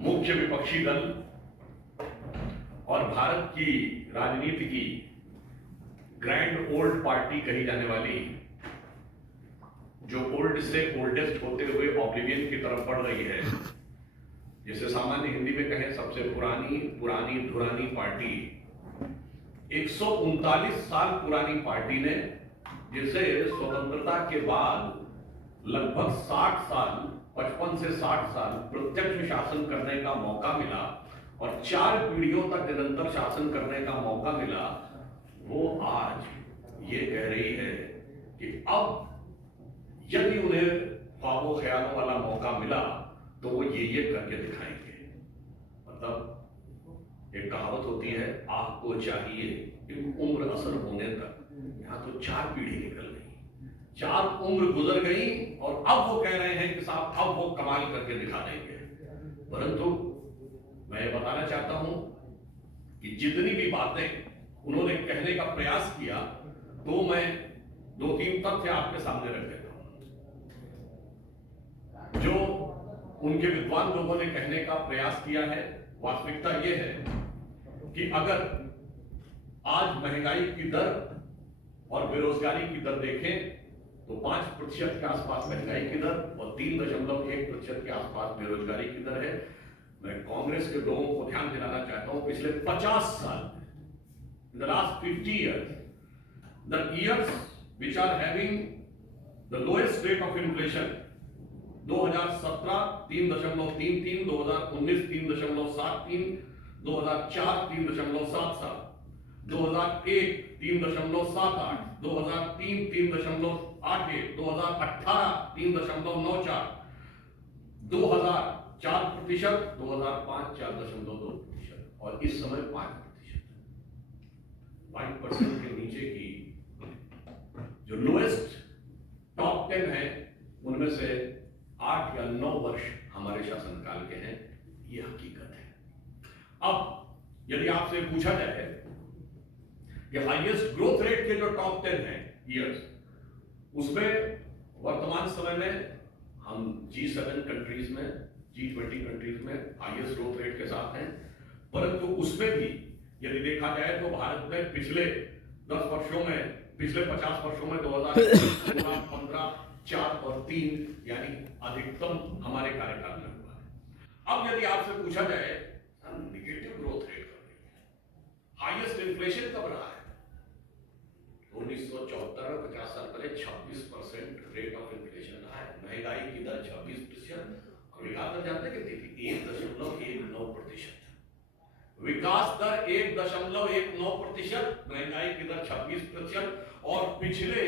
मुख्य विपक्षी दल और भारत की राजनीति की ग्रैंड ओल्ड पार्टी कही जाने वाली, जो ओल्ड से ओल्डेस्ट होते हुए ऑब्लिवियन की तरफ बढ़ रही है, जिसे सामान्य हिंदी में कहें सबसे पुरानी पुरानी धुरानी पार्टी, 139 साल पुरानी पार्टी ने, जिसे स्वतंत्रता के बाद लगभग 60 साल, 55 से 60 साल प्रत्यक्ष शासन करने का मौका मिला और 4 पीढ़ियों तक निरंतर शासन करने का मौका मिला, वो आज ये कह रही है कि अब यदि उन्हें ख्वाबों ख्यालों वाला मौका मिला तो वो ये करके दिखाएंगे। मतलब एक कहावत होती है, आग को चाहिए कि उम्र असर होने तक, यहां तो 4 पीढ़ी निकल गई, 4 उम्र गुजर गई और अब वो कह रहे हैं कि साहब अब वो कमाल करके दिखा देंगे। परंतु मैं ये बताना चाहता हूं कि जितनी भी बातें उन्होंने कहने का प्रयास किया, तो मैं 2-3 तथ्य आपके सामने रख देता हूं। जो उनके विद्वान लोगों ने कहने का प्रयास किया है, वास्तविकता यह है कि अगर आज महंगाई की दर और बेरोजगारी की दर देखें तो 5% के आसपास महंगाई की दर और 3.1% के आसपास बेरोजगारी की दर है। मैं कांग्रेस के लोगों को ध्यान दिलाना चाहता हूं, पिछले 50 साल, in the last 50 years, the years which are having the lowest rate of inflation, 2017 3.33, 2019 3.73, 2004 3.77, 2001 3.78, 2003 3.81, 2018 3.94, 2004 2005 4.2% और इस समय 5% के नीचे की जो लोएस्ट टॉप 10 है, उनमें से 8 या 9 वर्ष हमारे शासनकाल के हैं। यह हकीकत है। अब यदि आपसे पूछा जाए कि हाईएस्ट ग्रोथ रेट के जो टॉप 10 हैं ईयर्स, उसमें वर्तमान समय में हम G7 कंट्रीज में, G20 कंट्रीज में हाईएस्ट ग्रोथ रेट के साथ हैं। परंतु उसमें भी यदि देखा जाए तो भारत में पिछले 10 वर्षों में, पिछले 50 वर्षों में 2016, 15, 4 और 3 यानी अधिकतम हमारे कार्यकाल में हुआ है। अब यदि आपसे पूछा जाए, निगेटिव ग्रोथ रेट कर रही है, हाईएस्ट इन्फ्लेशन कब रहा है? 1974 में 50 साल पहले 26% रेट ऑफ इन्फ्लेशन रहा है, महंगाई की दर 26%, और विकास दर जानते हैं कितनी थी? 1.19%। विकास दर 1.19%, महंगाई की दर 26%। और पिछले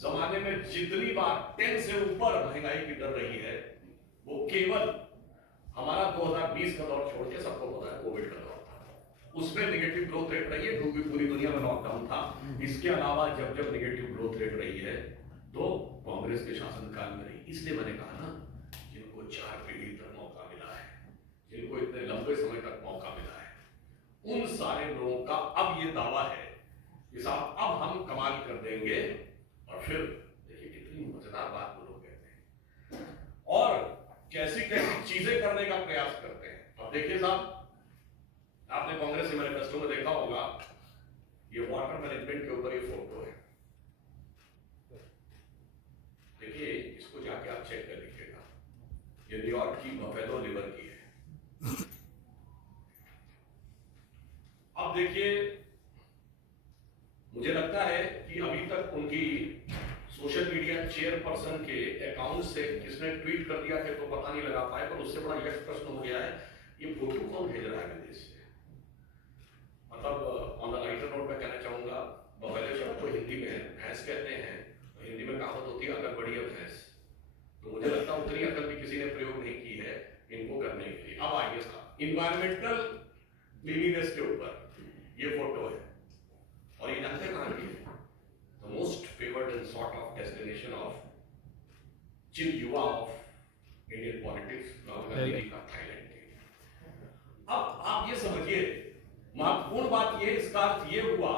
जमाने में जितनी बार 10 से ऊपर महंगाई की दर रही है, वो केवल हमारा 2020 का दौर छोड़ के, सबको पता है कोविड का दौर था, उसमें निगेटिव ग्रोथ रेट रही है क्योंकि पूरी दुनिया में लॉकडाउन था। इसके अलावा जब जब निगेटिव ग्रोथ रेट रही है तो कांग्रेस के शासनकाल में रही। इसलिए मैंने कहा ना, जिनको 4 पीढ़ी तक मौका मिला है, जिनको इतने लंबे समय तक मौका मिला है, उन सारे लोगों का अब ये दावा है कि साहब अब हम कमाल कर देंगे। और फिर देखिए कितनी मजेदार बात वो लोग कहते हैं और कैसी कैसी चीजें करने का प्रयास करते हैं। अब देखिए साहब, आपने कांग्रेस के मैनिफेस्टो में देखा होगा, ये वाटर मैनेजमेंट के ऊपर ये फोटो है। देखिए इसको जाके आप चेक कर लीजिएगा, ये न्यूयॉर्क की बफेलो रिवर की है। अब देखिए, मुझे लगता है कि अभी तक उनकी सोशल मीडिया चेयरपर्सन के अकाउंट से किसने ट्वीट कर दिया थे तो पता नहीं लगा पाए, पर उससे बड़ा यह प्रश्न हो गया है, ये फोटो कौन भेज रहा है विदेश से? मतलब ऑन द लाइटर नोट में कहना चाहूंगा, बफेलो शब्द को हिंदी में भैंस कहते हैं, हिंदी में कहावत होती है अगर बढ़िया भैंस। तो मुझे लगता है उतनी अकल भी किसी ने प्रयोग नहीं की है इनको करने के लिए। अब आइए साहब, इन्वायरमेंटल क्लीनिनेस के ऊपर ये फोटो है और ये जानते कहां की है? The most favoured and sort of destination of chill युवा of Indian politics, Rahul Gandhi ji का थाईलैंड के। अब आप ये समझिए, महत्वपूर्ण बात ये, इसका अर्थ ये हुआ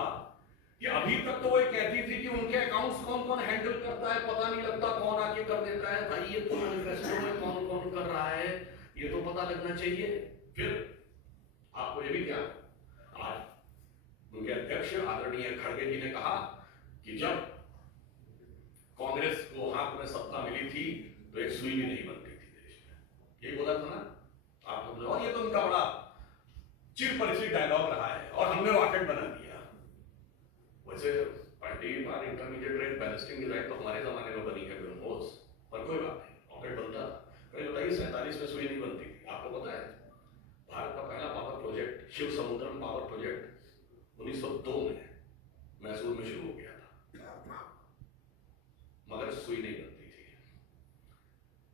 कि अभी तक तो वो कहती थी कि उनके अकाउंट्स कौन कौन हैंडल करता है पता नहीं लगता, कौन आके कर देता है। भाई ये तो मैनिफेस्टो में कौन कौन कर रहा है ये तो पता लगना चाहिए। फिर आपको ये भी क्या, आज उनके अध्यक्ष आदरणीय खड़गे जी ने कहा कि जब कांग्रेस को हाथ में सत्ता मिली थी तो एक सुई भी नहीं बनती थी देश में, ये बोला था ना आप। और ये तो उनका बड़ा चिर परिचित डायलॉग रहा है और हमने रॉकेट बना दिया। वैसे पहली बार इंटरमीडिएट रेंज बैलिस्टिक मिसाइल तो हमारे जमाने में बनी है ब्रह्मोस, पर कोई बात नहीं, रॉकेट बनता था। कहीं बताइए 47 में सुई नहीं बनती थी। आपको पता है भारत का पहला पावर प्रोजेक्ट शिव समुद्रम पावर प्रोजेक्ट 1902 में मैसूर में शुरू हो गया था, मगर सुई नहीं बनती थी।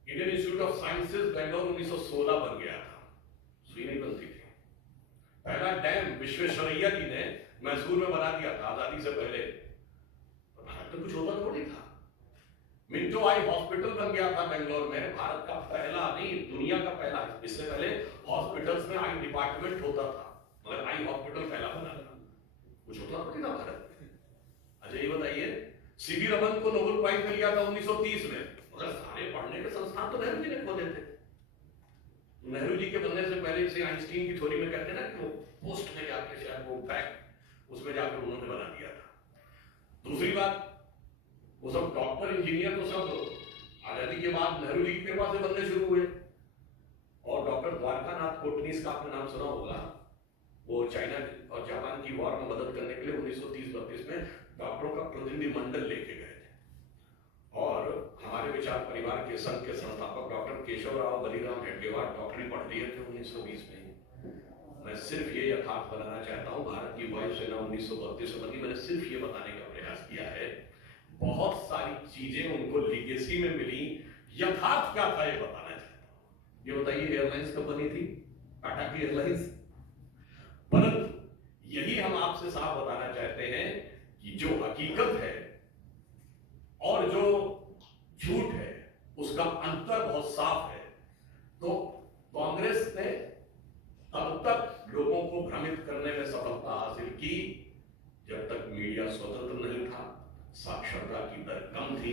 Indian institute of sciences Bangalore 1916 बन गया था, सुई नहीं बनती थी। पहला डैम विश्वेश्वरैया जी ने मैसूर में बना दिया था आजादी से पहले, भारत में कुछ होता थोड़ी था। मिंटो आई हॉस्पिटल बन गया था बेंगलोर में, भारत का पहला नहीं दुनिया का पहला। इससे पहले हॉस्पिटल्स में आई डिपार्टमेंट होता था, मगर आई हॉस्पिटल पहला बना था, कुछ होता थोड़ी था भारत में। अच्छा ये बताइए सीवी रमन को नोबेल प्राइज मिल गया था 1930 में, मगर सारे पढ़ने के संस्थान तो नेहरू जी ने खोले थे। नेहरू जी के बनने से पहले से आइंस्टीन की थ्योरी में कहते हैं ना कि वो पोस्ट में जाके शायद वो बैक उसमें जाकर उन्होंने बना दिया था। दूसरी बात वो सब डॉक्टर इंजीनियर तो सब आजादी के बाद नेहरू जी की कृपा से बनने शुरू हुए। और डॉक्टर द्वारकानाथ कोटनीस का आपने नाम सुना होगा, वो चाइना और जापान की वॉर में मदद करने के लिए 1930-32 में डॉक्टरों का प्रतिनिधिमंडल लेके गए थे। और हमारे विचार परिवार के संघ के संस्थापक डॉक्टर केशव राव बलिराम हेडगेवार डॉक्टरी पढ़ लिए थे 1920 में। मैं सिर्फ ये यथार्थ बनाना चाहता हूँ, भारत की वायुसेना 1932 में बनी, मैंने सिर्फ ये बताने का प्रयास किया है। बहुत सारी चीजें उनको लीगेसी में मिली, यथार्थ क्या था ये बताना चाहता हूँ। ये बताइए एयरलाइंस कब बनी थी, टाटा की एयरलाइंस। परंतु यही हम आपसे साफ बताना चाहते हैं कि जो हकीकत है और जो झूठ है उसका अंतर बहुत साफ है। तो कांग्रेस ने तब तक लोगों को भ्रमित करने में सफलता हासिल की जब तक मीडिया स्वतंत्र नहीं था, साक्षरता की दर कम थी,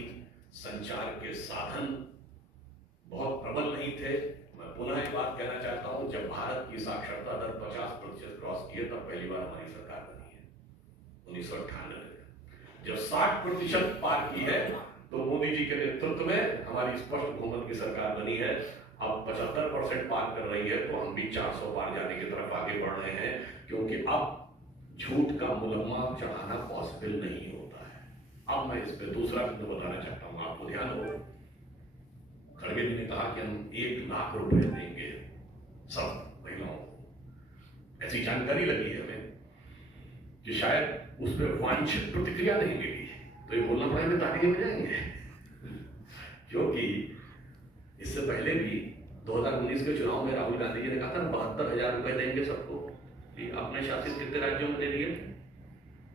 संचार के साधन बहुत प्रबल नहीं थे। मैं पुनः एक बात कहना चाहता हूं, जब भारत की साक्षरता दर 50% क्रॉस की है तब पहली बार हमारी सरकार बनी है 1998 में। जब 60% पार की है तो मोदी जी के नेतृत्व में हमारी स्पष्ट बहुमत की सरकार बनी है। अब 75% पार कर रही है तो हम भी 400 पार जाने की तरफ आगे बढ़ रहे हैं, क्योंकि अब झूठ का मुलम्मा चढ़ाना पॉसिबल नहीं होता है। अब मैं इस पे दूसरा बिंदु बताना चाहता हूं, आपको ध्यान हो, खड़गे जी ने कहा कि हम 1 लाख रुपए देंगे सब महिलाओं को। ऐसी जानकारी लगी है हमें कि शायद उस पर वांछित प्रतिक्रिया नहीं मिली, तो ये बोलना पड़ेगा ताली बजाएंगे। क्योंकि इससे पहले भी 2019 के चुनाव में राहुल गांधी जी ने कहा था 72,000 रुपए देंगे सबको। अपने शासित कितने राज्यों में दे दिए थे,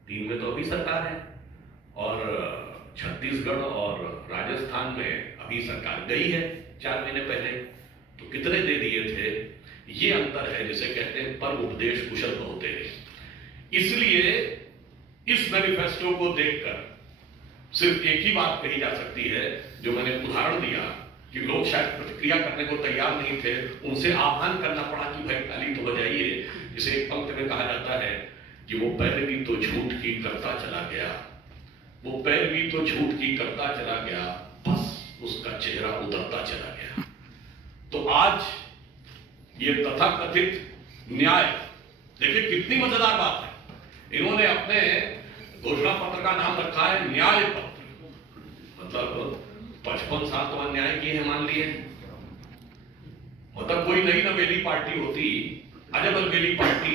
3 में तो अभी सरकार है, और छत्तीसगढ़ और राजस्थान में अभी सरकार गई है 4 महीने पहले, तो कितने दे दिए थे। ये अंतर है जिसे कहते हैं पर उपदेश कुशल होते हैं। इसलिए इस मैनिफेस्टो को देखकर सिर्फ एक ही बात कही जा सकती है, जो मैंने उदाहरण दिया कि लोग शायद प्रतिक्रिया करने को तैयार नहीं थे, उनसे आह्वान करना पड़ा कि भाई ताली तो बजाइए। जिसे एक पंक्ति में कहा जाता है कि वो पैरवी तो झूठ की करता चला गया, वो पैरवी तो झूठ की करता चला गया, बस उसका चेहरा उतरता चला गया। तो आज ये तथाकथित न्याय, देखिए कितनी मजेदार बात है, इन्होंने अपने घोषणा पत्र का नाम रखा है न्याय पत्र। मतलब 55 साल तो अन्याय किए हैं मान लिए। मतलब कोई नई नवेली पार्टी होती, अजब अलबेली पार्टी,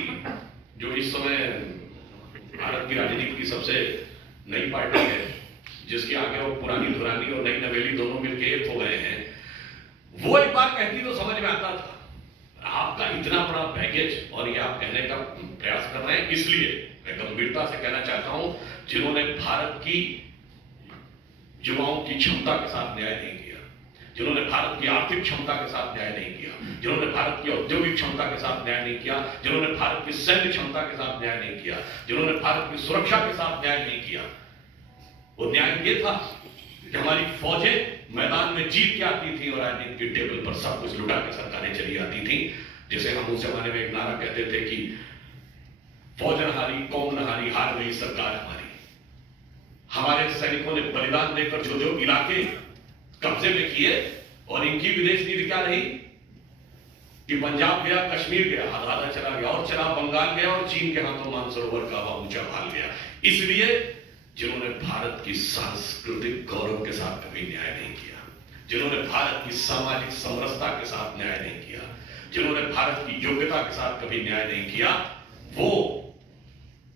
जो इस समय भारत की राजनीति की सबसे नई पार्टी है, जिसके आगे वो पुरानी धुरानी और नई नवेली दोनों मिलकर एक हो गए हैं, वो एक बार कहती तो समझ में आता था। आपका इतना बड़ा बैगेज और ये आप कहने का प्रयास कर रहे हैं, इसलिए मैं गंभीरता से कहना चाहता हूं, जिन्होंने भारत की युवाओं की क्षमता के साथ न्याय नहीं किया, जिन्होंने भारत की आर्थिक क्षमता के साथ न्याय नहीं किया, जिन्होंने भारत की औद्योगिक क्षमता के साथ न्याय नहीं किया, जिन्होंने भारत की सैन्य क्षमता के साथ न्याय नहीं किया, जिन्होंने भारत की सुरक्षा के साथ न्याय नहीं किया, वो न्याय ये था कि हमारी फौजें मैदान में जीत के आती थी और राजनीति के टेबल पर सब कुछ लुटा के सरकारें चली आती थी। जैसे हम उस जमाने में एक नारा कहते थे कि फौज न हारी, कौम न हारी, हार गई सरकार हमारी। हमारे सैनिकों ने बलिदान देकर जो जो इलाके कब्जे में किए, और इनकी विदेश नीति क्या रही कि पंजाब गया, कश्मीर गया, आधा आधा चला गया, और चला बंगाल गया, और चीन के हाथों मानसरोवर का हवा ऊंचा भाल गया। इसलिए जिन्होंने भारत की सांस्कृतिक गौरव के साथ कभी न्याय नहीं किया, जिन्होंने भारत की सामाजिक समरसता के साथ न्याय नहीं किया, जिन्होंने भारत की योग्यता के साथ कभी न्याय नहीं किया, वो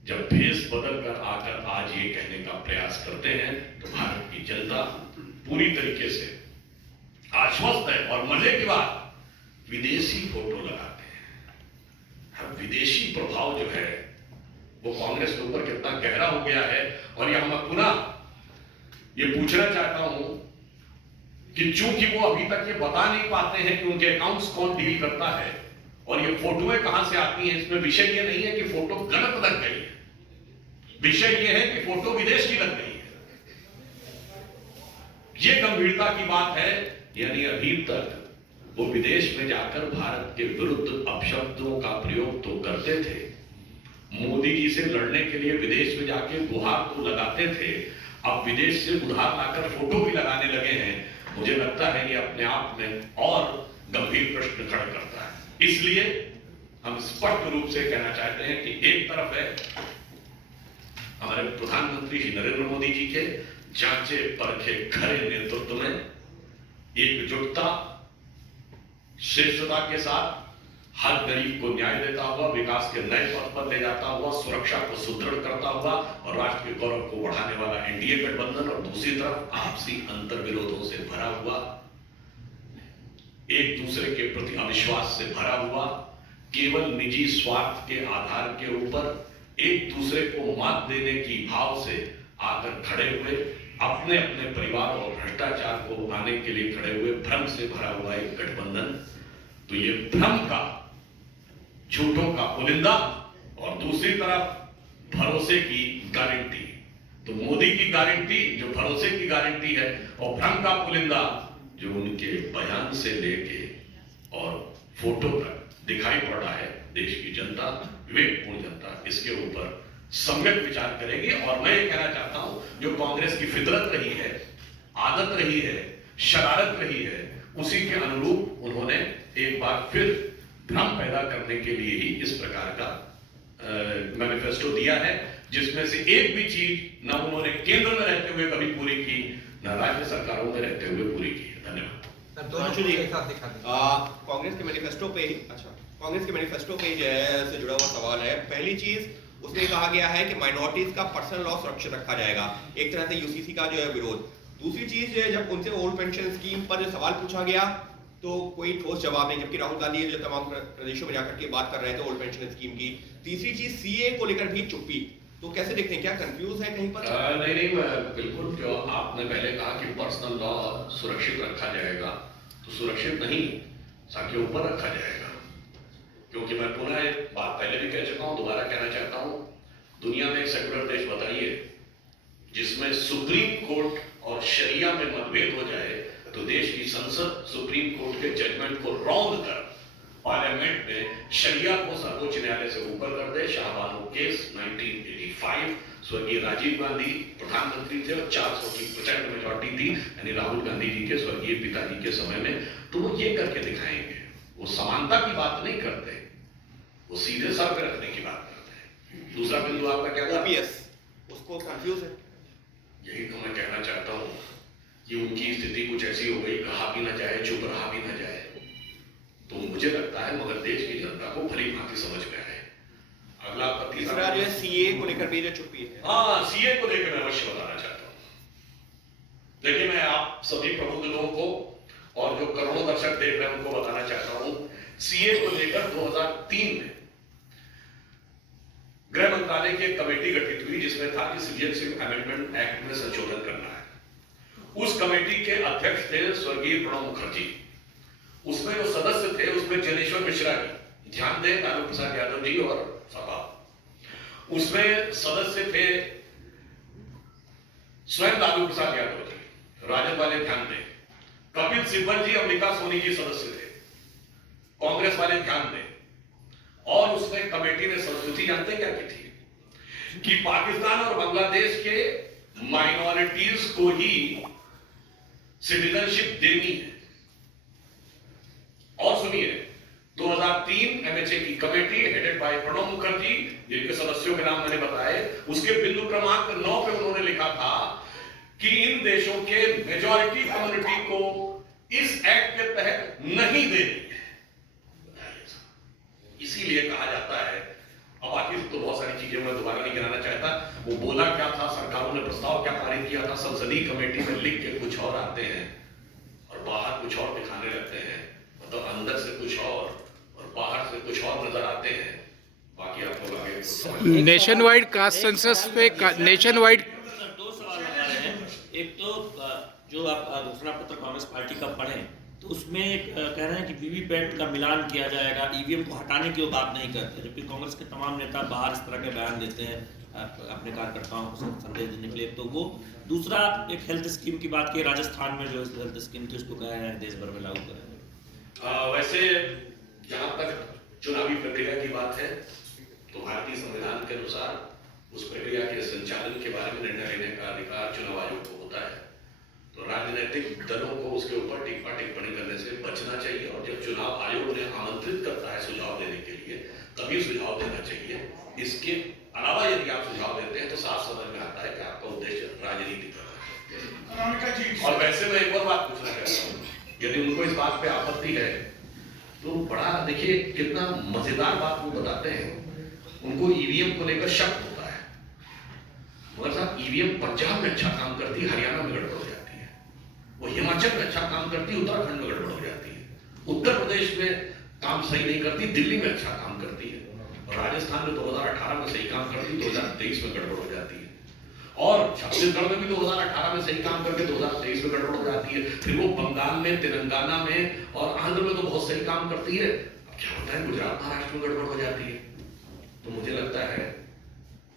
जब भेष बदल कर आकर आज ये कहने का प्रयास करते हैं तो भारत की जनता पूरी तरीके से आश्वस्त है। और मजे की बात, विदेशी फोटो लगाते हैं। अब विदेशी प्रभाव जो है वो कांग्रेस के ऊपर कितना गहरा हो गया है। और यहां मैं पुनः ये पूछना चाहता हूं कि चूंकि वो अभी तक ये बता नहीं पाते हैं कि उनके अकाउंट्स कौन डील करता है और ये फोटोएं कहां से आती हैं, इसमें विषय ये नहीं है कि फोटो गलत लग गई है, विषय ये है कि फोटो विदेश की लग गई है। ये गंभीरता की बात है। यानी अभी तक वो विदेश में जाकर भारत के विरुद्ध अपशब्दों का प्रयोग तो करते थे, मोदी जी से लड़ने के लिए विदेश में जाके गुहार तो लगाते थे, अब विदेश से उधार लाकर फोटो भी लगाने लगे हैं। मुझे लगता है ये अपने आप में और गंभीर प्रश्न खड़ा करता है। इसलिए हम स्पष्ट रूप से कहना चाहते हैं कि एक तरफ है हमारे प्रधानमंत्री श्री नरेंद्र मोदी जी के जांचे परखे खरे नेतृत्व में एकजुटता, श्रेष्ठता के साथ हर गरीब को न्याय देता हुआ, विकास के नए पथ पर ले जाता हुआ, सुरक्षा को सुदृढ़ करता हुआ और राष्ट्र के गौरव को बढ़ाने वाला एनडीए गठबंधन, और दूसरी तरफ आपसी अंतर विरोधों से भरा हुआ, एक दूसरे के प्रति अविश्वास से भरा हुआ, केवल निजी स्वार्थ के आधार के ऊपर एक दूसरे को मात देने की भाव से आकर खड़े हुए, अपने अपने परिवार और भ्रष्टाचार को उठाने के लिए खड़े हुए भ्रम से भरा हुआ एक गठबंधन। तो ये भ्रम का, झूठों का पुलिंदा और दूसरी तरफ भरोसे की गारंटी। तो मोदी की गारंटी जो भरोसे की गारंटी है और भ्रम का पुलिंदा जो उनके बयान से लेके और फोटो तक दिखाई पड़ रहा है। देश की जनता, विवेकपूर्ण जनता इसके ऊपर सम्यक विचार करेगी। और मैं ये कहना चाहता हूं, जो कांग्रेस की फितरत रही है, आदत रही है, शरारत रही है, उसी के अनुरूप उन्होंने एक बार फिर भ्रम पैदा करने के लिए ही इस प्रकार का मैनिफेस्टो दिया है, जिसमें से एक भी चीज न उन्होंने केंद्र में रहते हुए कभी पूरी की, न राज्य सरकारों में रहते हुए पूरी की। धन्यवाद। कांग्रेस के मैनिफेस्टो पे ही कांग्रेस के मैनिफेस्टो पे जो है से जुड़ा हुआ सवाल है। पहली चीज उसमें कहा गया है कि माइनॉरिटीज का पर्सनल लॉ सुरक्षित रखा जाएगा, एक तरह से यूसीसी का जो है विरोध। दूसरी चीज जब उनसे ओल्ड पेंशन स्कीम पर जो सवाल पूछा गया तो कोई ठोस जवाब नहीं, जबकि राहुल गांधी जो तमाम प्रदेशों में जाकर के बात कर रहे थे ओल्ड पेंशन स्कीम की। तीसरी चीज सीए को लेकर भी चुप्पी। तो कैसे देखते हैं, क्या कंफ्यूज है कहीं पर? नहीं, बिल्कुल। जो आपने पहले कहा कि पर्सनल लॉ सुरक्षित रखा जाएगा, तो सुरक्षित नहीं, साके ऊपर रखा जाएगा। क्योंकि मैं पुनः एक बात पहले भी कह चुका हूं, दोबारा कहना चाहता हूं, दुनिया में एक सेकुलर देश बताइए जिसमें सुप्रीम कोर्ट और शरिया में मतभेद हो जाए तो देश की संसद सुप्रीम कोर्ट के जजमेंट को रौंद कर पार्लियामेंट में शरिया को सर्वोच्च न्यायालय से ऊपर कर दे। शाहबानो केस 1985, स्वर्गीय राजीव गांधी प्रधानमंत्री थे और 400 की प्रचंड मेजॉरिटी थी, यानी राहुल गांधी जी के स्वर्गीय पिताजी के समय में। तो वो ये करके दिखाएंगे, वो समानता की बात नहीं करते, वो सीधे सर पे रखने की बात करते हैं। दूसरा बिंदु आपका क्या था? ओपीएस, उसको कंफ्यूज है। यही तो मैं कहना चाहता हूं कि उनकी स्थिति कुछ ऐसी हो गई, कहा भी ना जाए, चुप रहा भी ना जाए। तो मुझे लगता है मगर देश की जनता को भली भांति समझ में आए। अगला तीसरा जो है सीए को लेकर भी जो चुप्पी है। हाँ, सीए को लेकर मैं अवश्य बताना चाहता हूं। देखिए, मैं आप सभी प्रबुद्ध लोगों को और जो करोड़ों दर्शक देख रहे हैं उनको बताना चाहता हूं, सीए को लेकर 2003 में गृह मंत्रालय की एक कमेटी गठित हुई जिसमें था कि सिटीजनशिप अमेंडमेंट एक्ट में संशोधन करना है। उस कमेटी के अध्यक्ष थे स्वर्गीय प्रणब मुखर्जी। उसमें जो सदस्य थे उसमें जनेश्वर मिश्रा जी, ध्यान दें, लालू प्रसाद यादव जी और सपा। उसमें सदस्य थे स्वयं लालू प्रसाद यादव जी, राजद वाले ध्यान दें, कपिल सिब्बल जी अम्बिका सोनी जी सदस्य थे, कांग्रेस वाले ध्यान दें। और उसमें कमेटी ने संस्कृति जानते क्या की थी कि पाकिस्तान और बांग्लादेश के माइनॉरिटीज को ही सिटीजनशिप देनी है। और सुनिए, 2003 एमएचए की committee headed by Pranab Mukherjee, जिनके सदस्यों के नाम मैंने बताए, उसके बिंदु क्रमांक 9 पे उन्होंने लिखा था कि इन देशों के मेजॉरिटी कम्युनिटी को इस एक्ट के तहत नहीं देनी है। इसीलिए कहा जाता है, अब बाकी तो बहुत सारी चीजें मैं दोबारा नहीं गिनाना चाहता, वो बोला क्या था, सरकारों ने प्रस्ताव क्या पारित किया था, संसदीय कमेटी में लिख के कुछ और आते हैं और बाहर कुछ और दिखाने लगते हैं, मतलब अंदर से कुछ और बाहर से कुछ और नजर आते हैं। बाकी आप लोग आगे नेशन वाइड कास्ट सेंसस पे नेशन वाइड दो सवाल हमारे हैं। एक तो जो आप घोषणा पत्र कांग्रेस पार्टी का पढ़ें तो उसमें कह रहे हैं कि वीवीपैट का मिलान किया जाएगा, ईवीएम को हटाने की वो बात नहीं करते, जबकि कांग्रेस के तमाम नेता बाहर इस तरह के बयान देते हैं अपने कार्यकर्ताओं को संदेश देने के लिए। तो वो दूसरा एक हेल्थ स्कीम की बात की, राजस्थान में जो हेल्थ स्कीम थी उसको कह रहे हैं देश भर में लागू करेंगे। वैसे जहां तक चुनावी प्रक्रिया की बात है तो भारतीय संविधान के अनुसार उस प्रक्रिया के संचालन के बारे में निर्णय लेने का अधिकार चुनाव आयोग को होता है। तो राजनीतिक दलों को उसके ऊपर टिप्पा टिप्पणी करने से बचना चाहिए, और जब चुनाव आयोग ने आमंत्रित करता है सुझाव देने के लिए तभी सुझाव देना चाहिए। इसके अलावा यदि आप सुझाव देते हैं तो साफ समझ में आता है कि आपका उद्देश्य राजनीति करना है। और वैसे मैं एक और बात पूछना चाहता हूँ, यदि उनको इस बात पे आपत्ति है तो बड़ा देखिए कितना मजेदार बात वो बताते हैं। उनको ईवीएम को लेकर शक होता है, मगर साहब ईवीएम पंजाब में अच्छा काम करती है, हरियाणा में गड़बड़ हो जाती है, वो हिमाचल में अच्छा काम करती है, उत्तराखंड में गड़बड़ हो जाती है, उत्तर प्रदेश में काम सही नहीं करती, दिल्ली में अच्छा काम करती है, और राजस्थान में 2018 में सही काम करती, 2023 में गड़बड़ हो जाती है, और छत्तीसगढ़ में भी 2018 में सही काम करके 2023 में गड़बड़ हो जाती है, फिर वो बंगाल में, तेलंगाना में और आंध्र में तो बहुत सही काम करती है। अब क्या होता है, गुजरात महाराष्ट्र में गड़बड़ हो जाती है। तो मुझे लगता है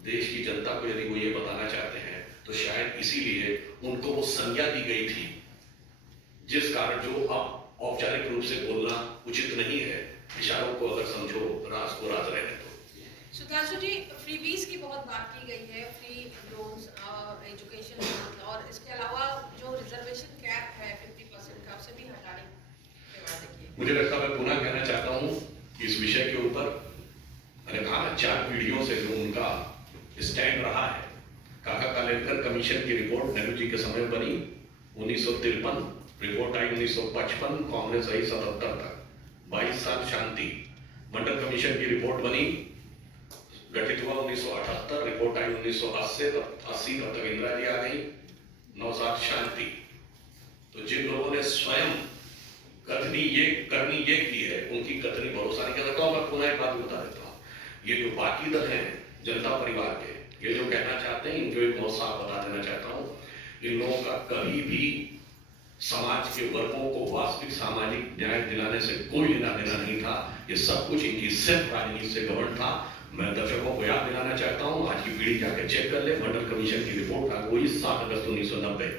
देश की जनता को यदि वो ये बताना चाहते हैं तो शायद इसीलिए उनको वो संज्ञा दी गई थी, जिस कारण जो अब औपचारिक रूप से बोलना उचित नहीं है, इशारों को अगर समझो राज को राज रहने दो। सुधांशु जी, फ्रीबीज की बहुत बात की गई है, फ्री लोन्स, एजुकेशन लोन, और इसके अलावा जो रिजर्वेशन कैप है 50% का, उसे भी हटाने के वादे किए। मुझे लगता है मैं पुनः कहना चाहता हूँ इस विषय के ऊपर, मैंने कहा 4 पीढ़ियों से जो उनका स्टैंड रहा है। काका कालेलकर कमीशन की रिपोर्ट नेहरू जी के समय बनी 1953, रिपोर्ट आई 1955, कांग्रेस आई 77 तक, 22 साल शांति। मंडल कमीशन की रिपोर्ट बनी, गठित हुआ 1978, रिपोर्ट आई 1980 तक इंदिरा जी आ गई, 9 साल शांति। तो जिन लोगों ने स्वयं करनी ये की है, उनकी कथनी भरोसा नहीं कर सकता। मैं पुनः एक बात बता देता हूँ, ये जो बाकी दल हैं जनता परिवार के, ये जो कहना चाहते हैं, इनको एक बहुत साफ बता देना चाहता हूँ, इन लोगों का कभी भी समाज के वर्गों को वास्तविक सामाजिक न्याय दिलाने से कोई लेना देना नहीं था। ये सब कुछ इनकी सिर्फ राजनीति से गवर्न था। मैं दर्शकों को याद दिलाना चाहता हूँ, आज की पीढ़ी जाकर चेक कर ले, मंडल कमीशन की रिपोर्ट लागू हुई 7 अगस्त 1990,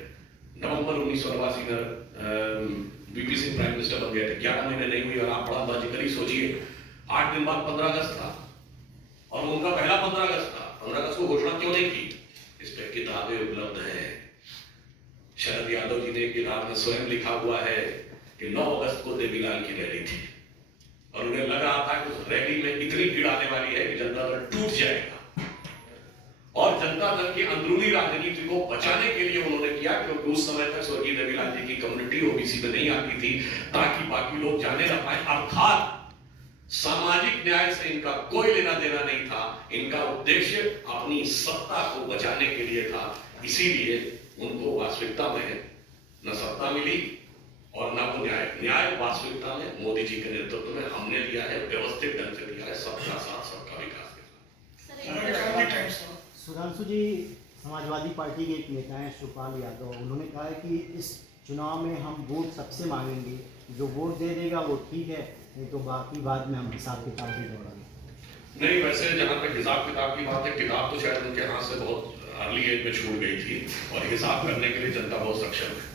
नवंबर 1989 में वीपी सिंह प्राइम मिनिस्टर बन गए थे, 11 महीने नहीं हुई, और आप बड़ा लॉजिकली सोचिए 8 दिन बाद 15 अगस्त था और उनका पहला 15 अगस्त था। 15 अगस्त को घोषणा क्यों नहीं की? इस पे किताबें उपलब्ध हैं। शरद यादव जी ने किताब में स्वयं लिखा हुआ है कि 9 अगस्त को देवीलाल की रैली थी और उन्हें लग रहा था कि उस रैली में इतनी भीड़ आने वाली है कि जनता दल टूट जाएगा, और जनता दल की अंदरूनी राजनीति को बचाने के लिए उन्होंने किया, क्योंकि उस समय तक स्वर्गीय देवीलाल जी की कम्युनिटी ओबीसी में नहीं आती थी, ताकि बाकी लोग जाने न पाए। अर्थात सामाजिक न्याय से इनका कोई लेना देना नहीं था, इनका उद्देश्य अपनी सत्ता को बचाने के लिए था। इसीलिए उनको वास्तविकता में न सत्ता मिली और न वो न्याय वास्तविकता में मोदी जी के नेतृत्व में हमने लिया है, व्यवस्थित ढंग से लिया है, सबका साथ सबका विकास के साथ। सुधांशु जी, समाजवादी पार्टी के एक नेता हैं शिवपाल यादव, उन्होंने कहा है कि इस चुनाव में हम वोट सबसे मांगेंगे, जो वोट दे देगा वो ठीक है, नहीं तो बाकी बाद में हम हिसाब किताब भी दौड़ाएंगे। नहीं, वैसे जहां तक हिसाब किताब की बात है, किताब तो शायद उनके हाथ से बहुत अर्ली एज में छूट गई थी और हिसाब करने के लिए जनता बहुत सक्षम है।